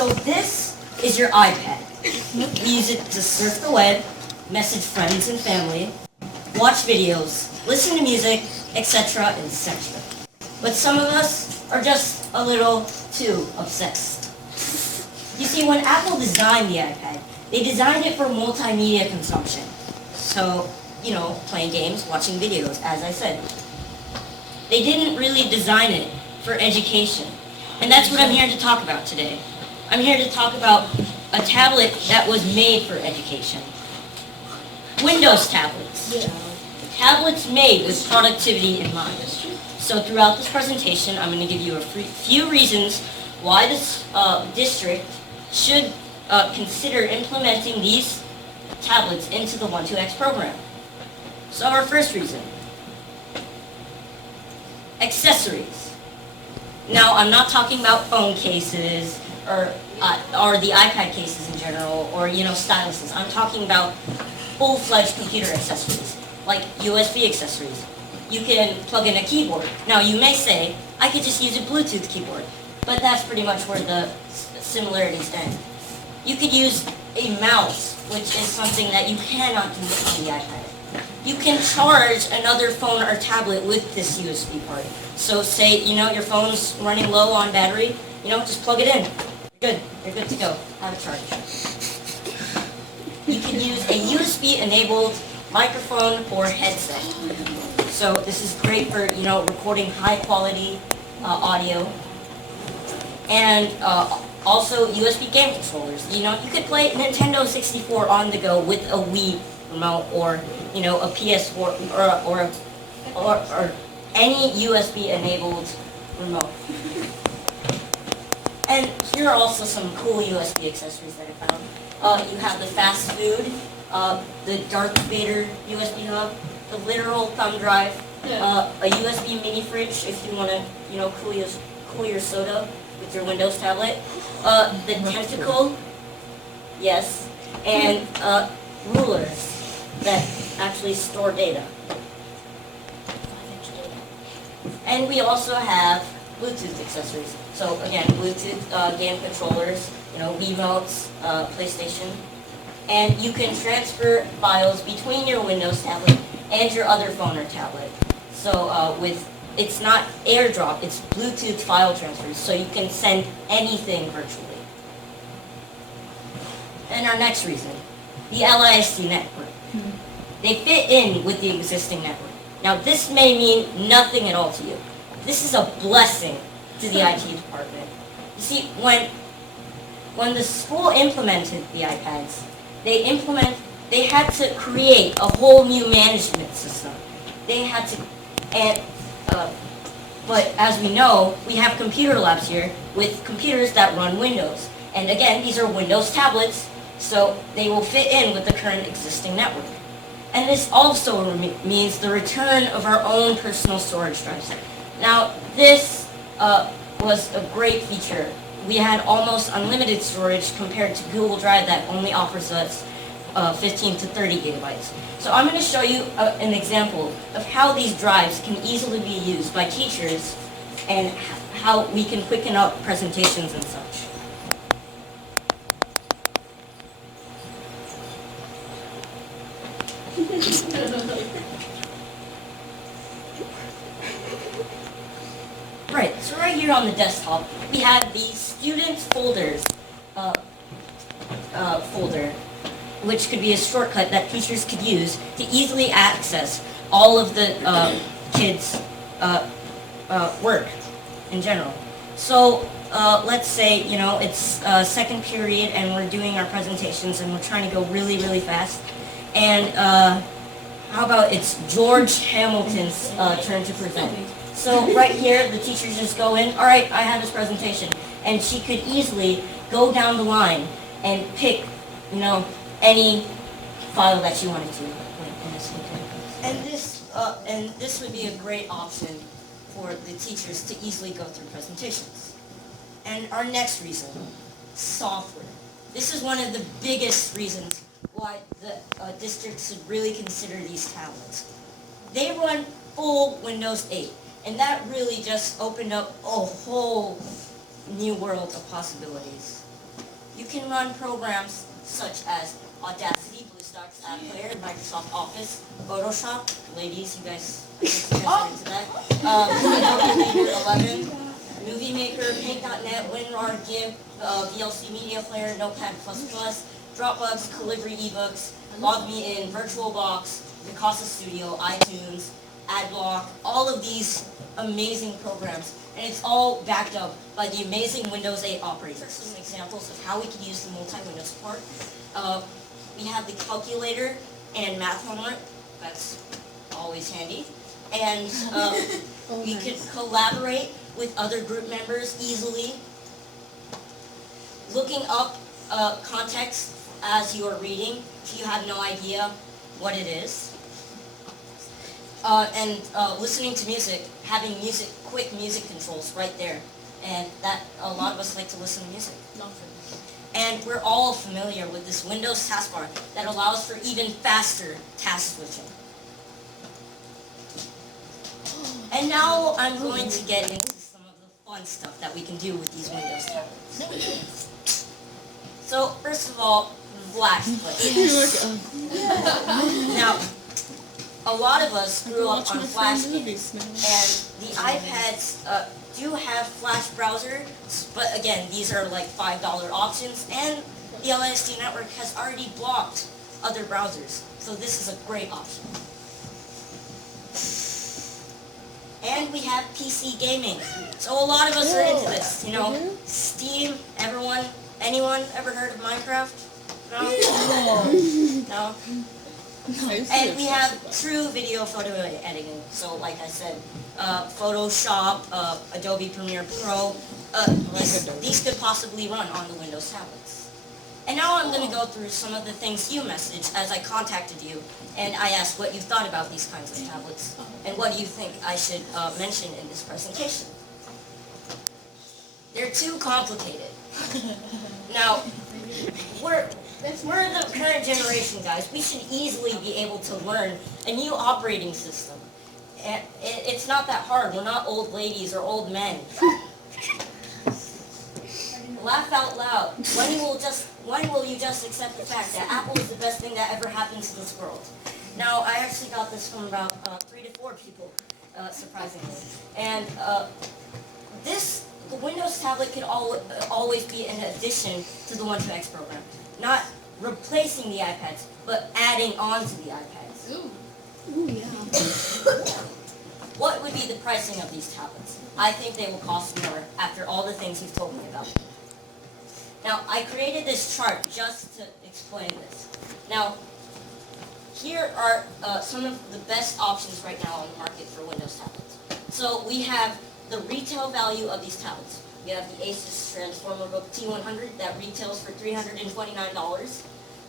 So this is your iPad. We use it to surf the web, message friends and family, watch videos, listen to music, etc., etc. But some of us are just a little too obsessed. You see, when Apple designed the iPad, they designed it for multimedia consumption. So, you know, playing games, watching videos, as I said. They didn't really design it for education. And that's what I'm here to talk about today. I'm here to talk about a tablet that was made for education. Windows tablets. Tablets made with productivity in mind. So throughout this presentation, I'm going to give you a few reasons why this district should consider implementing these tablets into the 1-2X program. So our first reason, accessories. Now, I'm not talking about phone cases or the iPad cases in general, or, you know, styluses. I'm talking about full-fledged computer accessories, like USB accessories. You can plug in a keyboard. Now, you may say, I could just use a Bluetooth keyboard, but that's pretty much where the similarities end. You could use a mouse, which is something that you cannot do on the iPad. You can charge another phone or tablet with this USB port. So say, you know, your phone's running low on battery, you know, just plug it in. You're good. You're good to go. Have a charge. You can use a USB-enabled microphone or headset. So this is great for, you know, recording high-quality audio. And also USB game controllers. You know, you could play Nintendo 64 on the go with a Wii remote, or, you know, a PS4 or any USB-enabled remote. And here are also some cool USB accessories that I found. You have the fast food, the Darth Vader USB hub, the literal thumb drive, a USB mini fridge if you want to, you know, cool your soda with your Windows tablet, the tentacle, yes, and rulers that actually store data. And we also have Bluetooth accessories. So again, Bluetooth game controllers, you know, Wiimotes, PlayStation, and you can transfer files between your Windows tablet and your other phone or tablet. So it's not AirDrop, it's Bluetooth file transfers, so you can send anything virtually. And our next reason, the LISC network. They fit in with the existing network. Now this may mean nothing at all to you. This is a blessing to the IT department. You see, when the school implemented the iPads, they had to create a whole new management system. They had to, but as we know, we have computer labs here with computers that run Windows. And again, these are Windows tablets, so they will fit in with the current existing network. And this also means the return of our own personal storage drives. Now, this was a great feature. We had almost unlimited storage compared to Google Drive that only offers us 15 to 30 gigabytes. So I'm going to show you an example of how these drives can easily be used by teachers and how we can quicken up presentations and such. Right, so right here on the desktop, we have the Students Folders folder, which could be a shortcut that teachers could use to easily access all of the kids' work in general. So let's say, you know, it's second period and we're doing our presentations and we're trying to go really, really fast. And how about it's George Hamilton's turn to present. So right here, the teachers just go in, all right, I have this presentation. And she could easily go down the line and pick, you know, any file that she wanted to. And this would be a great option for the teachers to easily go through presentations. And our next reason, software. This is one of the biggest reasons why the district should really consider these tablets. They run full Windows 8, and that really just opened up a whole new world of possibilities. You can run programs such as Audacity, BlueStacks Ad Player, Microsoft Office, Photoshop. Ladies, you guys, I guess you guys are into that. Adobe Reader 11, Movie Maker, Paint.net, WinRAR, GIMP, VLC Media Player, Notepad++, Dropbox, Calibri eBooks, LogMeIn, VirtualBox, Picasa Studio, iTunes, AdBlock, all of these amazing programs. And it's all backed up by the amazing Windows 8 operating system. Some examples of how we can use the multi-window support. We have the calculator and math homework. That's always handy. And we could collaborate with other group members easily. Looking up context as you are reading if you have no idea what it is. And listening to music, having quick music controls right there. And that a lot of us like to listen to music. And we're all familiar with this Windows taskbar that allows for even faster task switching. And now I'm going to get into some of the fun stuff that we can do with these Windows tablets. So first of all, Flash Player. Now, a lot of us grew up on Flash games, and the iPads do have Flash browsers, but again, these are like $5 options, and the LASD network has already blocked other browsers, so this is a great option. And we have PC gaming, so a lot of us are into this, you know, Steam, anyone ever heard of Minecraft? No? No? And we have true video photo editing. So like I said, Photoshop, Adobe Premiere Pro, these could possibly run on the Windows tablets. And now I'm going to go through some of the things you messaged as I contacted you, and I asked what you thought about these kinds of tablets, and what do you think I should mention in this presentation. They're too complicated. Now, we're the current generation, guys. We should easily be able to learn a new operating system. And it's not that hard. We're not old ladies or old men. Laugh out loud. When will you just accept the fact that Apple is the best thing that ever happened to this world? Now, I actually got this from about 3 to 4 people, surprisingly. And the Windows tablet could always be an addition to the 1-2X program. Not replacing the iPads, but adding on to the iPads. Ooh, yeah. What would be the pricing of these tablets? I think they will cost more after all the things you've told me about. Now, I created this chart just to explain this. Now, here are some of the best options right now on the market for Windows tablets. So we have the retail value of these tablets. We have the Asus Transformer Book T100 that retails for $329.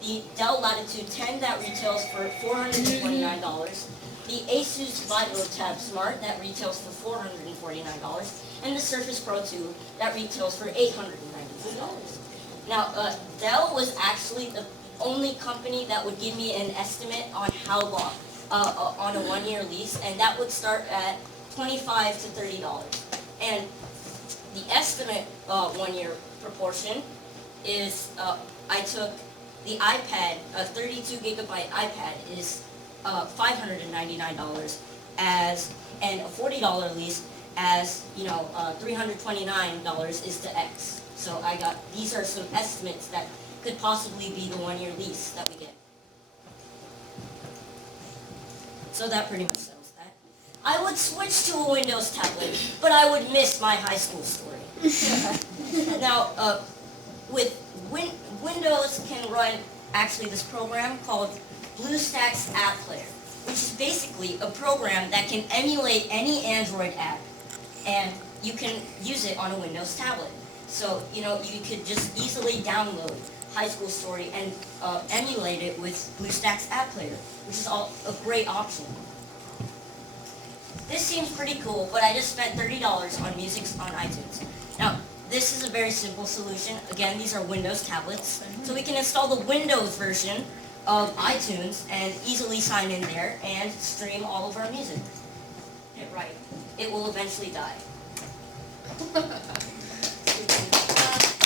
The Dell Latitude 10 that retails for $429. The Asus VivoTab Smart that retails for $449. And the Surface Pro 2 that retails for $899. Now, Dell was actually the only company that would give me an estimate on how long, on a 1-year lease, and that would start at $25 to $30. And the estimate 1-year proportion is, I took the iPad, a 32 gigabyte iPad is $599 and a $40 lease as, $329 is to X. So these are some estimates that could possibly be the 1-year lease that we get. So that pretty much settles that. I would switch to a Windows tablet, but I would miss my high school story. Now, with Windows can run actually this program called BlueStacks App Player, which is basically a program that can emulate any Android app, and you can use it on a Windows tablet. So, you could just easily download High School Story and emulate it with BlueStacks App Player, which is a great option. This seems pretty cool, but I just spent $30 on music on iTunes. Now, this is a very simple solution. Again, these are Windows tablets, so we can install the Windows version of iTunes and easily sign in there and stream all of our music. Get it right. It will eventually die.